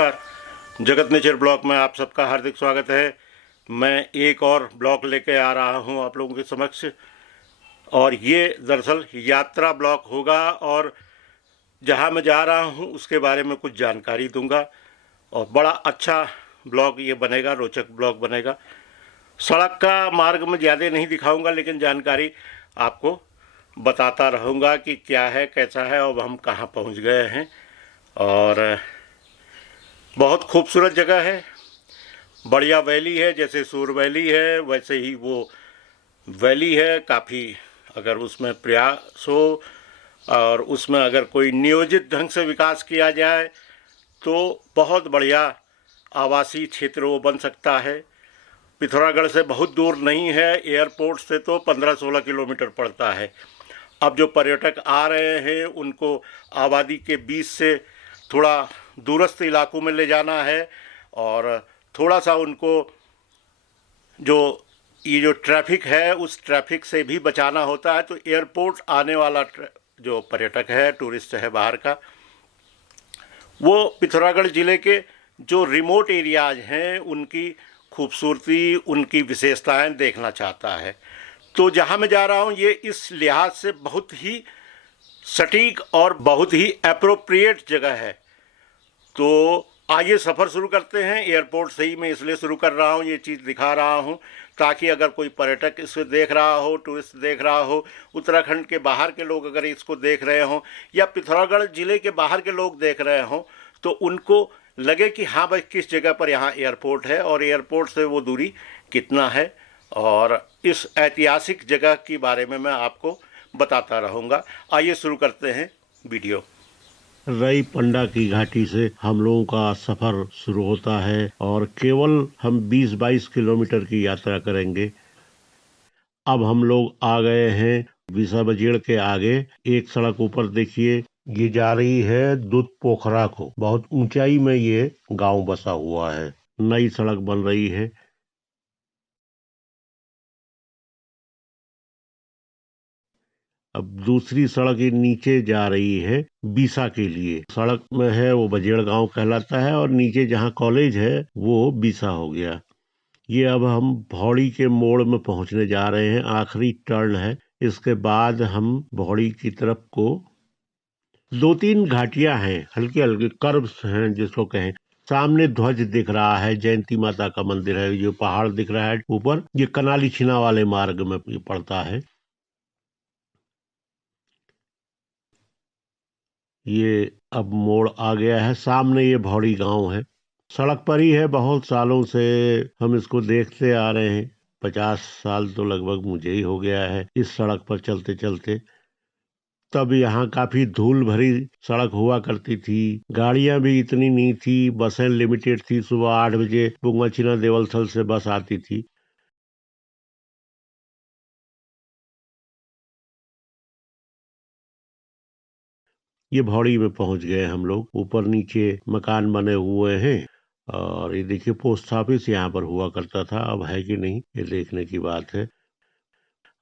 नमस्कार। जगत nature blog में आप सबका हार्दिक स्वागत है। मैं एक और ब्लॉग लेके आ रहा हूं आप लोगों के समक्ष, और ये दरअसल यात्रा ब्लॉग होगा और जहां मैं जा रहा हूं उसके बारे में कुछ जानकारी दूंगा और बड़ा अच्छा ब्लॉग ये बनेगा, रोचक ब्लॉग बनेगा। सड़क का मार्ग में ज़्यादा नहीं दिखाऊंगा, लेकिन जानकारी आपको बताता रहूँगा कि क्या है, कैसा है और हम कहाँ पहुँच गए हैं। और बहुत खूबसूरत जगह है, बढ़िया वैली है, जैसे सूर वैली है वैसे ही वो वैली है। काफ़ी अगर उसमें प्रयास हो और उसमें अगर कोई नियोजित ढंग से विकास किया जाए तो बहुत बढ़िया आवासीय क्षेत्र वो बन सकता है। पिथौरागढ़ से बहुत दूर नहीं है, एयरपोर्ट से तो 15-16 किलोमीटर पड़ता है। अब जो पर्यटक आ रहे हैं उनको आबादी के बीच से थोड़ा दूरस्थ इलाकों में ले जाना है और थोड़ा सा उनको ये जो ट्रैफिक है उस ट्रैफिक से भी बचाना होता है। तो एयरपोर्ट आने वाला जो पर्यटक है, टूरिस्ट है बाहर का, वो पिथौरागढ़ ज़िले के जो रिमोट एरियाज हैं उनकी खूबसूरती, उनकी विशेषताएं देखना चाहता है। तो जहां मैं जा रहा हूं ये इस लिहाज से बहुत ही सटीक और बहुत ही एप्रोप्रिएट जगह है। तो आइए सफ़र शुरू करते हैं। एयरपोर्ट से ही मैं इसलिए शुरू कर रहा हूँ, ये चीज़ दिखा रहा हूँ ताकि अगर कोई पर्यटक इसे देख रहा हो, टूरिस्ट देख रहा हो, उत्तराखंड के बाहर के लोग अगर इसको देख रहे हों या पिथौरागढ़ ज़िले के बाहर के लोग देख रहे हों तो उनको लगे कि हाँ भाई किस जगह पर यहाँ एयरपोर्ट है और एयरपोर्ट से वो दूरी कितना है। और इस ऐतिहासिक जगह के बारे में मैं आपको बताता रहूँगा। आइए शुरू करते हैं वीडियो। रई पंडा की घाटी से हम लोगों का सफर शुरू होता है और केवल हम 20-22 किलोमीटर की यात्रा करेंगे। अब हम लोग आ गए हैं विसा बजेड़ के आगे। एक सड़क ऊपर देखिए, ये जा रही है दूध पोखरा को। बहुत ऊंचाई में ये गांव बसा हुआ है। नई सड़क बन रही है। अब दूसरी सड़क ये नीचे जा रही है बीसा के लिए। सड़क में है वो बजेड़ गांव कहलाता है और नीचे जहां कॉलेज है वो बीसा हो गया। ये अब हम भौड़ी के मोड़ में पहुंचने जा रहे हैं, आखिरी टर्न है। इसके बाद हम भौड़ी की तरफ को 2-3 घाटियां हैं, हल्के हल्के कर्व्स हैं जिसको कहें। सामने ध्वज दिख रहा है, जयंती माता का मंदिर है। जो पहाड़ दिख रहा है ऊपर, ये कनाली छिना वाले मार्ग में पड़ता है। ये अब मोड़ आ गया है, सामने ये भौड़ी गांव है। सड़क पर ही है, बहुत सालों से हम इसको देखते आ रहे हैं। 50 साल तो लगभग मुझे ही हो गया है इस सड़क पर चलते चलते। तब यहाँ काफी धूल भरी सड़क हुआ करती थी, गाड़ियां भी इतनी नहीं थी, बसें लिमिटेड थी। सुबह 8 बजे बुंगाचिना देवलथल से बस आती थी। ये भौड़ी में पहुंच गए हम लोग। ऊपर नीचे मकान बने हुए हैं और ये देखिए पोस्ट ऑफिस यहाँ पर हुआ करता था, अब है कि नहीं ये देखने की बात है।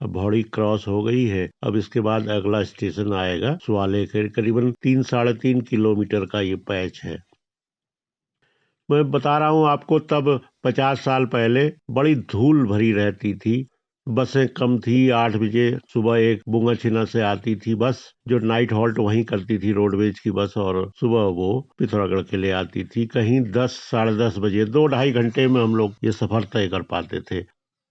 अब भौड़ी क्रॉस हो गई है। अब इसके बाद अगला स्टेशन आएगा सुवाले के। करीबन 3-3.5 किलोमीटर का ये पैच है। मैं बता रहा हूँ आपको, तब 50 साल पहले बड़ी धूल भरी रहती थी। बसें कम थी। 8 बजे सुबह एक बुंगाचिना से आती थी बस, जो नाइट हॉल्ट वहीं करती थी, रोडवेज की बस, और सुबह वो पिथौरागढ़ के लिए आती थी। कहीं 10, 10:30 बजे 2-2.5 घंटे में हम लोग ये सफर तय कर पाते थे।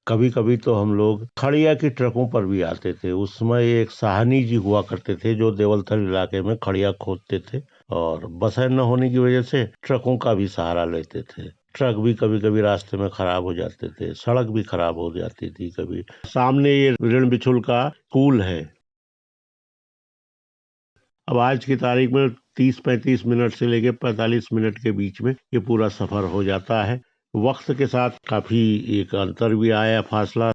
कभी कभी तो हम लोग खड़िया की ट्रकों पर भी आते थे। उस समय एक साहनी जी हुआ करते थे जो देवलथल इलाके में खड़िया खोदते थे और बसें न होने की वजह से ट्रकों का भी सहारा लेते थे। ट्रक भी कभी कभी रास्ते में खराब हो जाते थे, सड़क भी खराब हो जाती थी कभी। सामने ये ऋण बिछुल का स्कूल है। अब आज की तारीख में 30-35 मिनट से लेकर 45 मिनट के बीच में ये पूरा सफर हो जाता है। वक्त के साथ काफी एक अंतर भी आया, फासला।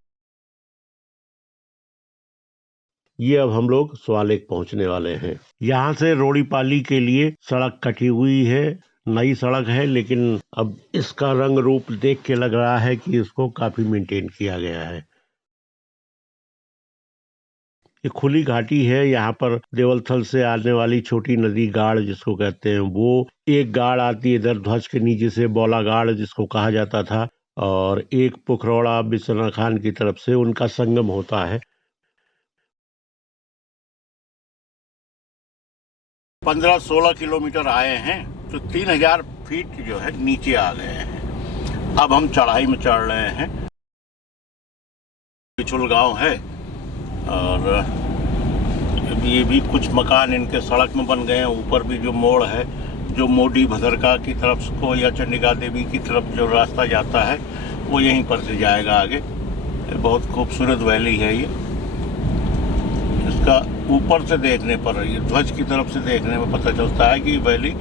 ये अब हम लोग सवालेक पहुंचने वाले हैं। यहाँ से रोड़ीपाली के लिए सड़क कटी हुई है, नई सड़क है, लेकिन अब इसका रंग रूप देख के लग रहा है कि इसको काफी मेंटेन किया गया है। ये खुली घाटी है। यहाँ पर देवलथल से आने वाली छोटी नदी गाड़ जिसको कहते हैं, वो एक गाड़ आती है इधर ध्वज के नीचे से, बौला गाड़ जिसको कहा जाता था, और एक पुखरौड़ा बिसना खान की तरफ से उनका संगम होता है। 15-16 किलोमीटर आए हैं तो 3000 फीट जो है नीचे आ गए हैं। अब हम चढ़ाई में चढ़ रहे हैं। बिचुल गांव है और ये भी कुछ मकान इनके सड़क में बन गए हैं। ऊपर भी जो मोड़ है, जो मोडी भदरका की तरफ को या चंडिका देवी की तरफ जो रास्ता जाता है वो यहीं पर से जाएगा आगे। बहुत खूबसूरत वैली है ये। इसका ऊपर से देखने पर, ये ध्वज की तरफ से देखने में पता चलता है कि वैली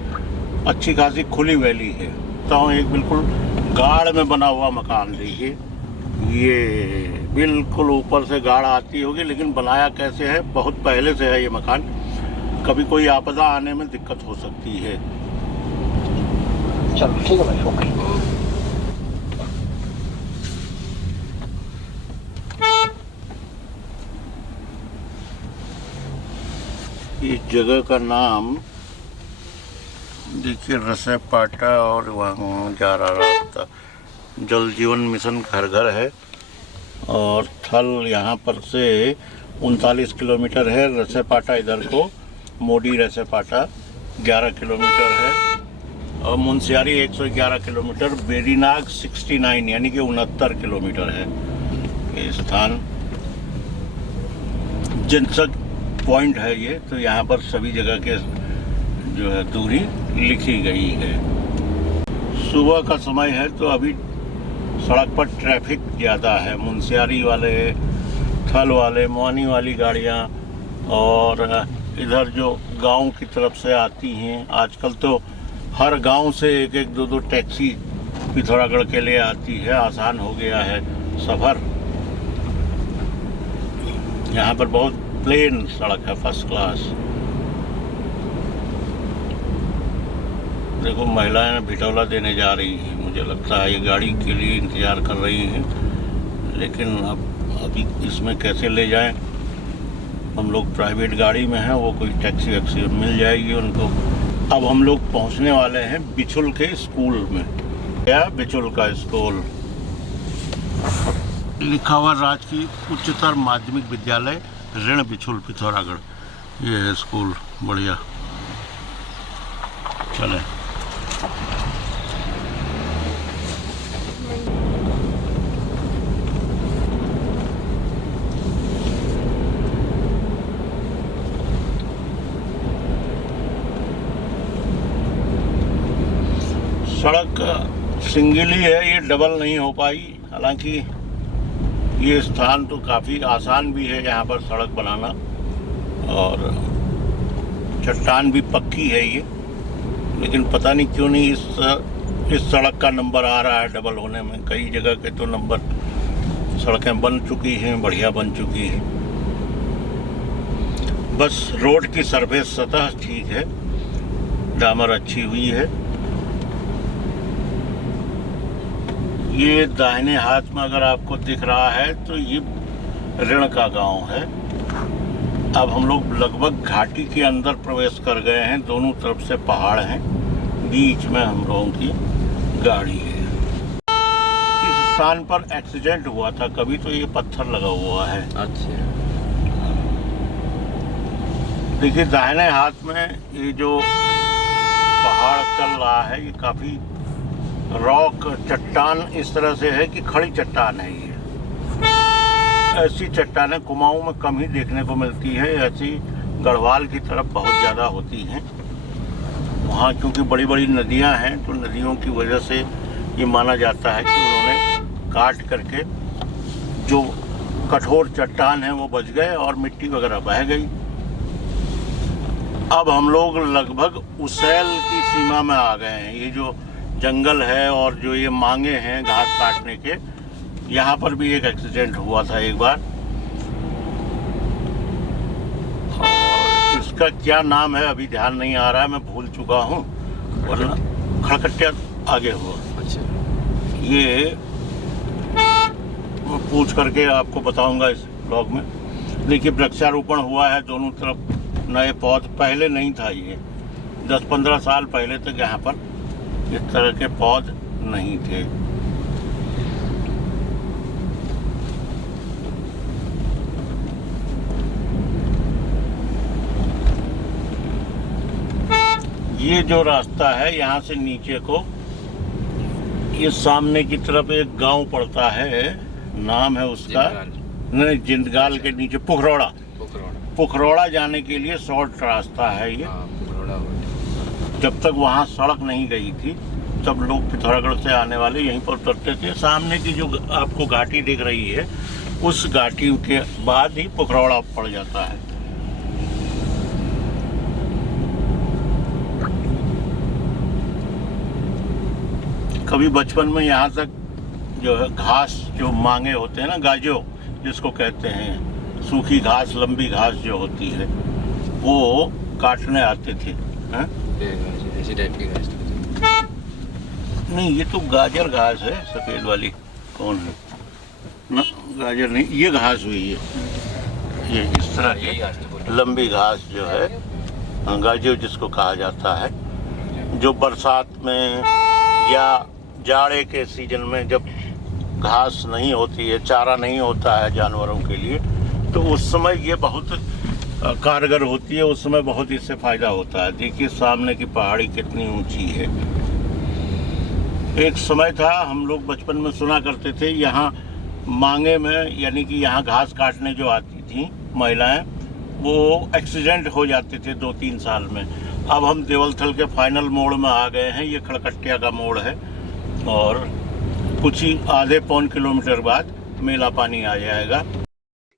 अच्छी खासी खुली वैली है। तो एक बिल्कुल गाड़ में बना हुआ मकान देखिए, ये बिल्कुल ऊपर से गाड़ आती होगी, लेकिन बनाया कैसे है, बहुत पहले से है ये मकान। कभी कोई आपदा आने में दिक्कत हो सकती है। चलो ठीक है भाई, ओके। इस जगह का नाम देखिए रसेपाटा, और वहाँ जा रहा रास्ता जल जीवन मिशन घर घर है। और थल यहाँ पर से 39 किलोमीटर है। रसेपाटा इधर को, मोडी रसेपाटा 11 किलोमीटर है, और मुंशियारी 111 किलोमीटर, बेरीनाग 69 यानी कि 69 किलोमीटर है। ये स्थान जनसक पॉइंट है ये, तो यहाँ पर सभी जगह के जो है दूरी लिखी गई है। सुबह का समय है तो अभी सड़क पर ट्रैफिक ज़्यादा है। मुंशियारी वाले, थल वाले, मोहानी वाली गाड़ियाँ, और इधर जो गांव की तरफ से आती हैं। आजकल तो हर गांव से एक एक दो टैक्सी पिथौरागढ़ के लिए आती है। आसान हो गया है सफ़र। यहाँ पर बहुत प्लेन सड़क है, फर्स्ट क्लास। देखो महिलाएं भिटौला देने जा रही हैं। मुझे लगता है ये गाड़ी के लिए इंतज़ार कर रही हैं, लेकिन अब अभी इसमें कैसे ले जाएं। हम लोग प्राइवेट गाड़ी में हैं, वो कोई टैक्सी वैक्सी मिल जाएगी उनको। अब हम लोग पहुंचने वाले हैं बिचुल के स्कूल में। क्या बिचुल का स्कूल लिखा हुआ, राजकीय उच्चतर माध्यमिक विद्यालय ऋण बिचुल पिथौरागढ़। ये है स्कूल, बढ़िया। चले सड़क सिंगल ही है, ये डबल नहीं हो पाई। हालांकि ये स्थान तो काफ़ी आसान भी है यहाँ पर सड़क बनाना, और चट्टान भी पक्की है ये, लेकिन पता नहीं क्यों नहीं इस सड़क का नंबर आ रहा है डबल होने में। कई जगह के तो नंबर, सड़कें बन चुकी हैं, बढ़िया बन चुकी हैं। बस रोड की सरफेस सतह ठीक है, डामर अच्छी हुई है। ये दाहिने हाथ में अगर आपको दिख रहा है तो ये ऋण का गांव है। अब हम लोग लगभग घाटी के अंदर प्रवेश कर गए हैं। दोनों तरफ से पहाड़ हैं, बीच में हम लोगों की गाड़ी है। इस स्थान पर एक्सीडेंट हुआ था कभी, तो ये पत्थर लगा हुआ है। अच्छा, देखिए दाहिने हाथ में ये जो पहाड़ चल रहा है, ये काफी रॉक चट्टान इस तरह से है कि खड़ी चट्टान है ये। ऐसी चट्टानें कुमाऊं में कम ही देखने को मिलती है, ऐसी गढ़वाल की तरफ बहुत ज़्यादा होती हैं। वहाँ क्योंकि बड़ी बड़ी नदियाँ हैं, तो नदियों की वजह से ये माना जाता है कि उन्होंने काट करके जो कठोर चट्टान है वो बच गए और मिट्टी वगैरह बह गई। अब हम लोग लगभग उसैल की सीमा में आ गए हैं। ये जो जंगल है और जो ये मांगे हैं घास काटने के, यहाँ पर भी एक एक्सीडेंट हुआ था एक बार। और इसका क्या नाम है अभी ध्यान नहीं आ रहा है, मैं भूल चुका हूँ, वरना खड़कटिया आगे हुआ। अच्छा, ये मैं पूछ करके आपको बताऊंगा इस ब्लॉग में। देखिए वृक्षारोपण हुआ है दोनों तरफ, नए पौध, पहले नहीं था ये, 10-15 साल पहले तक यहाँ पर इस तरह के पौध नहीं थे। ये जो रास्ता है यहाँ से नीचे को, ये सामने की तरफ एक गांव पड़ता है, नाम है उसका, नहीं, जिंदगाल के नीचे पुखरौड़ा जाने के लिए शॉर्ट रास्ता है ये। जब तक वहाँ सड़क नहीं गई थी तब लोग पिथौरागढ़ से आने वाले यहीं पर उतरते थे। सामने की जो आपको घाटी दिख रही है, उस घाटी के बाद ही पुखरौड़ा पड़ जाता है। कभी बचपन में यहाँ तक जो है घास, जो मांगे होते हैं ना, गाजो जिसको कहते हैं, सूखी घास, लंबी घास जो होती है, वो काटने आते थे। ऐसी टाइप की घास नहीं, ये तो गाजर घास है, सफेद वाली कौन है ना, गाजर नहीं, ये घास हुई है, ये इस तरह की लंबी घास जो है, गाजर जिसको कहा जाता है, जो बरसात में या जाड़े के सीजन में जब घास नहीं होती है, चारा नहीं होता है जानवरों के लिए, तो उस समय ये बहुत कारगर होती है, उस समय बहुत इससे फायदा होता है। देखिए सामने की पहाड़ी कितनी ऊंची है। एक समय था, हम लोग बचपन में सुना करते थे, यहाँ मांगे में, यानी कि यहाँ घास काटने जो आती थी महिलाएं, वो एक्सीडेंट हो जाते थे 2-3 साल में। अब हम देवलथल के फाइनल मोड़ में आ गए हैं, ये खड़कटिया का मोड़ है, और कुछ ही आधे पौन किलोमीटर बाद मेला पानी आ जाएगा।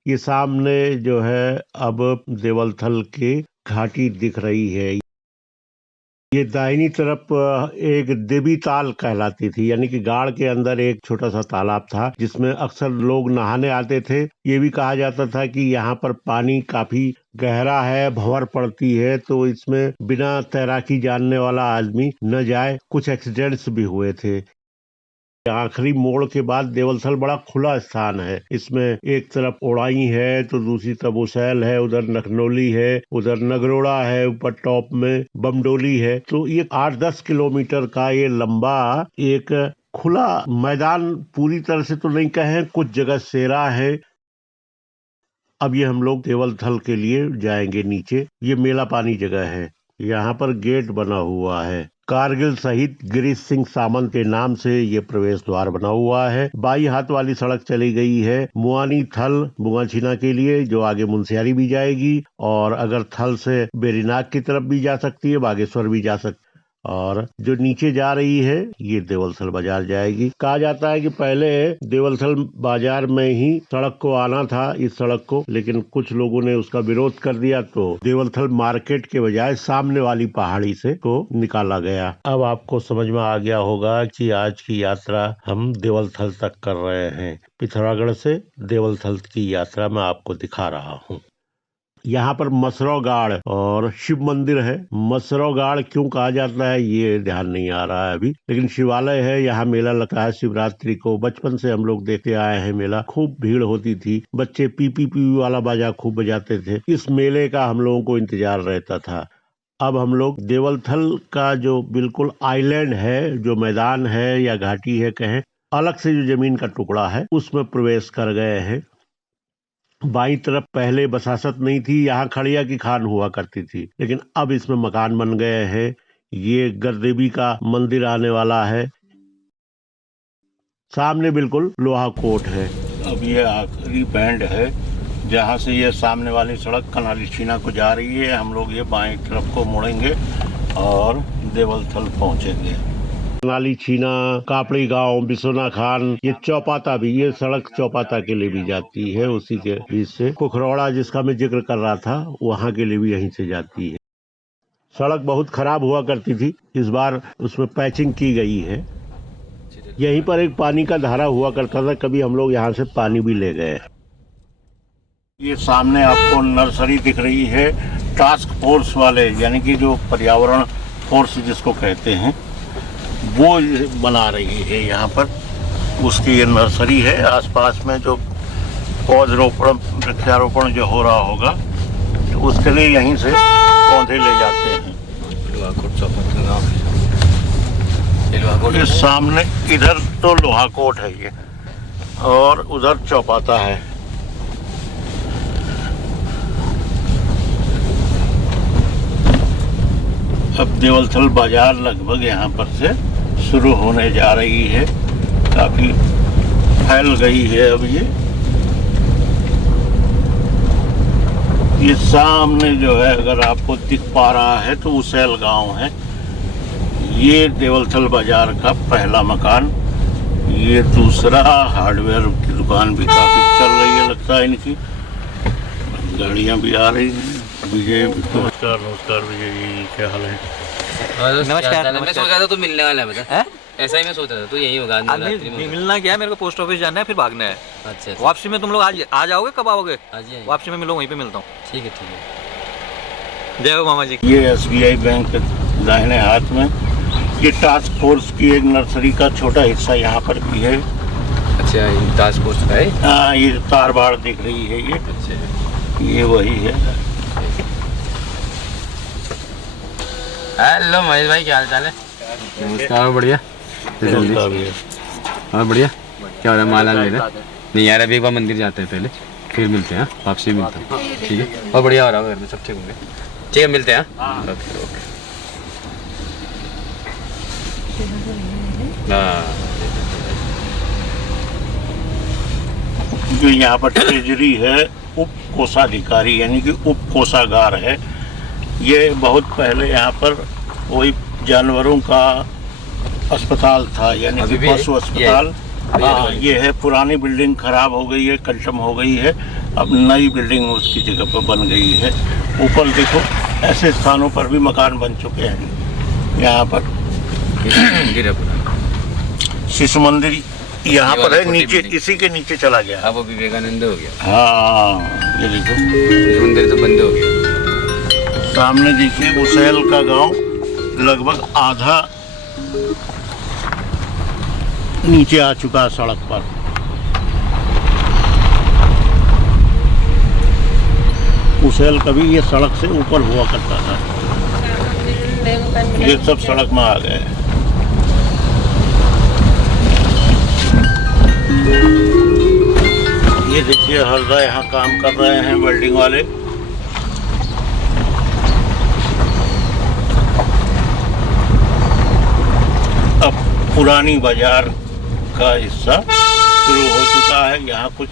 ये सामने जो है अब देवलथल की घाटी दिख रही है। ये दाहिनी तरफ एक देवी ताल कहलाती थी, यानी कि गाड़ के अंदर एक छोटा सा तालाब था जिसमें अक्सर लोग नहाने आते थे। ये भी कहा जाता था कि यहाँ पर पानी काफी गहरा है, भंवर पड़ती है, तो इसमें बिना तैराकी जानने वाला आदमी न जाए। कुछ एक्सीडेंट्स भी हुए थे। आखिरी मोड़ के बाद देवलथल बड़ा खुला स्थान है। इसमें एक तरफ ओड़ाई है तो दूसरी तरफ उसैल है, उधर नखनौली है, उधर नगरोड़ा है, ऊपर टॉप में बमडोली है। तो ये 8-10 किलोमीटर का ये लंबा एक खुला मैदान, पूरी तरह से तो नहीं कहें, कुछ जगह सेरा है। अब ये हम लोग देवलथल के लिए जाएंगे नीचे। ये मेला पानी जगह है, यहाँ पर गेट बना हुआ है। कारगिल शहीद गिरीश सिंह सामंत के नाम से ये प्रवेश द्वार बना हुआ है। बाई हाथ वाली सड़क चली गई है मुआनी थल बुआछीना के लिए, जो आगे मुंशियारी भी जाएगी, और अगर थल से बेरीनाग की तरफ भी जा सकती है, बागेश्वर भी जा सकती, और जो नीचे जा रही है ये देवलथल बाजार जाएगी। कहा जाता है कि पहले देवलथल बाजार में ही सड़क को आना था, इस सड़क को, लेकिन कुछ लोगों ने उसका विरोध कर दिया, तो देवलथल मार्केट के बजाय सामने वाली पहाड़ी से को निकाला गया। अब आपको समझ में आ गया होगा कि आज की यात्रा हम देवलथल तक कर रहे हैं। पिथौरागढ़ से देवलथल की यात्रा मैं आपको दिखा रहा हूँ। यहाँ पर मसरौ गाड़ और शिव मंदिर है। मसरौ गाड़ क्यों कहा जाता है ये ध्यान नहीं आ रहा है अभी, लेकिन शिवालय है। यहाँ मेला लगता है शिवरात्रि को। बचपन से हम लोग देखते आए हैं मेला, खूब भीड़ होती थी। बच्चे पी वाला बाजा खूब बजाते थे। इस मेले का हम लोगों को इंतजार रहता था। अब हम लोग देवलथल का जो बिल्कुल आइलैंड है, जो मैदान है या घाटी है कहें, अलग से जो जमीन का टुकड़ा है, उसमें प्रवेश कर गए हैं। बाई तरफ पहले बसासत नहीं थी, यहाँ खड़िया की खान हुआ करती थी, लेकिन अब इसमें मकान बन गए हैं। ये गरदेवी का मंदिर आने वाला है। सामने बिल्कुल लोहा कोट है। अब ये आखिरी बैंड है जहाँ से ये सामने वाली सड़क कनाली छीना को जा रही है। हम लोग ये बाएं तरफ को मुड़ेंगे और देवलथल पहुँचेंगे। नाली छीना, कापड़ी गांव, बिसोना खान, ये चौपाता भी, ये सड़क चौपाता के लिए भी जाती है। उसी के बीच से पुखरौड़ा जिसका मैं जिक्र कर रहा था, वहाँ के लिए भी यहीं से जाती है। सड़क बहुत खराब हुआ करती थी, इस बार उसमें पैचिंग की गई है। यहीं पर एक पानी का धारा हुआ करता था, कभी हम लोग यहाँ से पानी भी ले गए। ये सामने आपको नर्सरी दिख रही है, टास्क फोर्स वाले, यानी कि जो पर्यावरण फोर्स जिसको कहते हैं, वो बना रही है यहाँ पर। उसकी ये नर्सरी है। आसपास में जो पौधरोपण वृक्षारोपण जो हो रहा होगा, तो उसके लिए यहीं से पौधे ले जाते हैं। ये सामने इधर तो लोहाकोट है ये, और उधर चौपाता है। अब देवलथल बाजार लगभग यहाँ पर से शुरू होने जा रही है, काफी फैल गई है अब ये सामने जो है, अगर आपको दिख पा रहा है तो उसैल गांव है। ये देवलथल बाजार का पहला मकान। ये दूसरा हार्डवेयर की दुकान भी काफी चल रही है, लगता है इनकी। गाड़ियां भी आ रही हैं। विजय, नमस्कार। नमस्कार विजय जी, क्या हाल है? नमस्कार। मैं सोच रहा था तू मिलने वाला है, बता। ऐसा ही मैं सोच रहा था, तू यही होगा। मिलना क्या है, मेरे को पोस्ट ऑफिस जाना है, फिर भागना है। अच्छा। वापसी में तुम लोग आज आ जाओगे? कब आओगे? आज ही वापसी में मिलो, वहीं पे मिलता हूँ। ठीक है। जय हो मामा जी। ये SBI बैंक के दाहिने हाथ में ये टास्क फोर्स की एक नर्सरी का छोटा हिस्सा यहाँ पर भी है। अच्छा, ये टास्क फोर्स का है? हाँ, ये तार बाड़ दिख रही है ये। अच्छा, ये वही है। हेलो महेश भाई, क्या हाल चाल है? नमस्कार। बढ़िया। हाँ बढ़िया। क्या हो रहा है? माला ले रहे? नहीं यार, अभी एक बार मंदिर जाते हैं, पहले फिर मिलते हैं। वापसी मिलते हैं, ठीक है? और बढ़िया हो रहा है घर में, सब ठीक होंगे? ठीक है, मिलते हैं। ओके। जो यहाँ पर ट्रेजरी है, उप कोषाधिकारी यानी कि उप कोषागार है। ये बहुत पहले यहाँ पर कोई जानवरों का अस्पताल था, यानी कि पशु अस्पताल। हाँ, ये है। पुरानी बिल्डिंग खराब हो गई है, कंटम हो गई है, अब नई बिल्डिंग उसकी जगह पर बन गई है। ऊपर देखो, ऐसे स्थानों पर भी मकान बन चुके हैं। यहाँ पर शिशु मंदिर यहाँ पर है, नीचे इसी के नीचे चला गया। अब वो विवेकानंद हो गया। हाँ, ये देखो, मंदिर तो बंद हो गया। सामने देखिए उसैल का गांव लगभग आधा नीचे आ चुका है सड़क पर। उसैल कभी ये सड़क से ऊपर हुआ करता था, ये सब सड़क में आ गए। ये देखिए हरदा यहाँ काम कर रहे हैं वेल्डिंग वाले। अब पुरानी बाजार का हिस्सा शुरू हो चुका है। यहाँ कुछ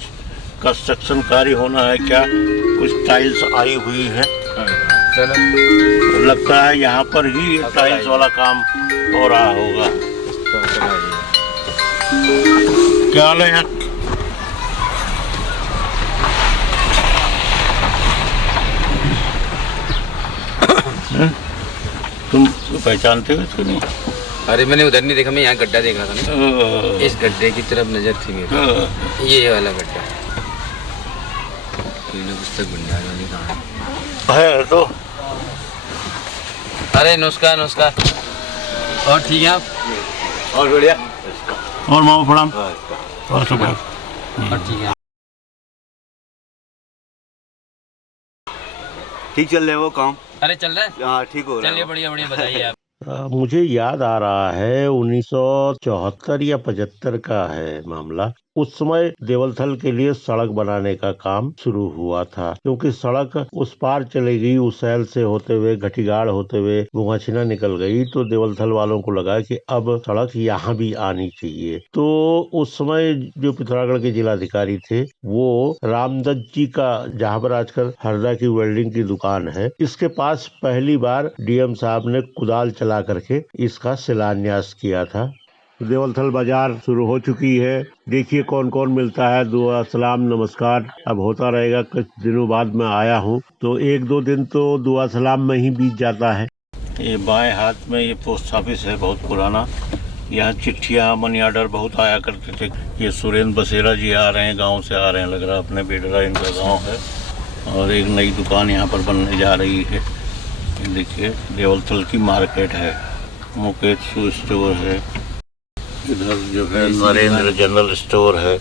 कंस्ट्रक्शन कार्य होना है क्या, कुछ टाइल्स आई हुई है। चलो, लगता है यहाँ पर ही टाइल्स वाला काम हो रहा होगा। क्या हाल है यार? तुम पहचानते हो इसको? नहीं। अरे मैंने उधर नहीं देखा, मैं यहाँ गड्ढा देख रहा था ना। इस गड्ढे की तरफ नजर थी मेरी। ये वाला गड्ढा। पुस्तक भंडार वाली कहाँ है तो? अरे नमस्कार। नमस्कार। और ठीक है आप? और बढ़िया। और मामा प्रणाम। और ठीक है। ठीक चल रहे हैं वो काम? अरे चल रहा है? हाँ, ठीक हो रहा है। चलिए, बढ़िया बढ़िया, बताइए आप। मुझे याद आ रहा है 1974 या 75 का है मामला। उस समय देवलथल के लिए सड़क बनाने का काम शुरू हुआ था, क्योंकि सड़क उस पार चली गई, उसैल से होते हुए घटीगाड़ होते हुए गुआछिना निकल गई, तो देवलथल वालों को लगा कि अब सड़क यहाँ भी आनी चाहिए। तो उस समय जो पिथौरागढ़ के जिलाधिकारी थे, वो रामदत्त जी का, जहाँ पर आजकल हरदा की वेल्डिंग की दुकान है, इसके पास पहली बार DM साहब ने कुदाल चला करके इसका शिलान्यास किया था। देवलथल बाजार शुरू हो चुकी है। देखिए कौन कौन मिलता है। दुआ सलाम नमस्कार अब होता रहेगा। कुछ दिनों बाद मैं आया हूँ, तो 1-2 दिन तो दुआ सलाम में ही बीत जाता है। ये बाएं हाथ में ये पोस्ट ऑफिस है, बहुत पुराना। यहाँ चिट्ठियाँ, मनी ऑर्डर बहुत आया करते थे। ये सुरेंद्र बसेरा जी आ रहे हैं, गाँव से आ रहे हैं, लग रहा अपने बेडरा इनका गाँव है। और एक नई दुकान यहाँ पर बनने जा रही है। देखिए देवलथल की मार्केट है, मुकेश शू स्टोर है, इधर जो है नरेंद्र जनरल स्टोर है।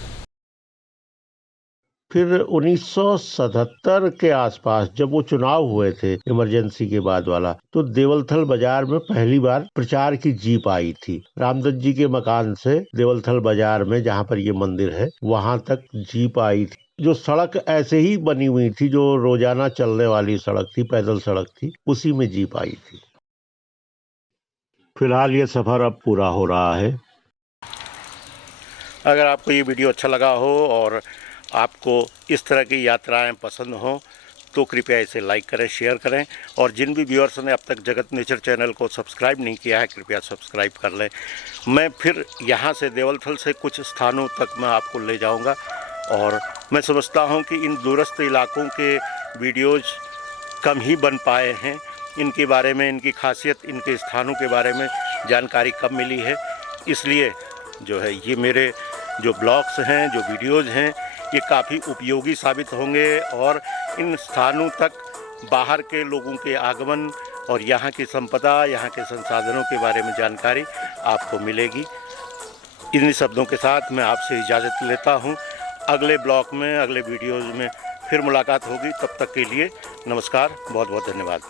फिर 1977 के आसपास जब वो चुनाव हुए थे इमरजेंसी के बाद वाला, तो देवलथल बाजार में पहली बार प्रचार की जीप आई थी। रामदत्त जी के मकान से देवलथल बाजार में, जहाँ पर ये मंदिर है, वहां तक जीप आई थी। जो सड़क ऐसे ही बनी हुई थी, जो रोजाना चलने वाली सड़क थी, पैदल सड़क थी, उसी में जीप आई थी। फिलहाल ये सफर अब पूरा हो रहा है। अगर आपको ये वीडियो अच्छा लगा हो और आपको इस तरह की यात्राएं पसंद हों तो कृपया इसे लाइक करें, शेयर करें, और जिन भी व्यूअर्स ने अब तक जगत नेचर चैनल को सब्सक्राइब नहीं किया है कृपया सब्सक्राइब कर लें। मैं फिर यहाँ से देवलथल से कुछ स्थानों तक मैं आपको ले जाऊँगा, और मैं समझता हूँ कि इन दूरस्थ इलाकों के वीडियोज़ कम ही बन पाए हैं। इनके बारे में, इनकी खासियत, इनके स्थानों के बारे में जानकारी कम मिली है। इसलिए जो है ये मेरे जो ब्लॉग्स हैं, जो वीडियोज़ हैं, ये काफ़ी उपयोगी साबित होंगे और इन स्थानों तक बाहर के लोगों के आगमन और यहाँ की संपदा, यहाँ के संसाधनों के बारे में जानकारी आपको मिलेगी। इन्हीं शब्दों के साथ मैं आपसे इजाज़त लेता हूँ। अगले ब्लॉग में, अगले वीडियोज़ में फिर मुलाकात होगी। तब तक के लिए नमस्कार, बहुत बहुत धन्यवाद।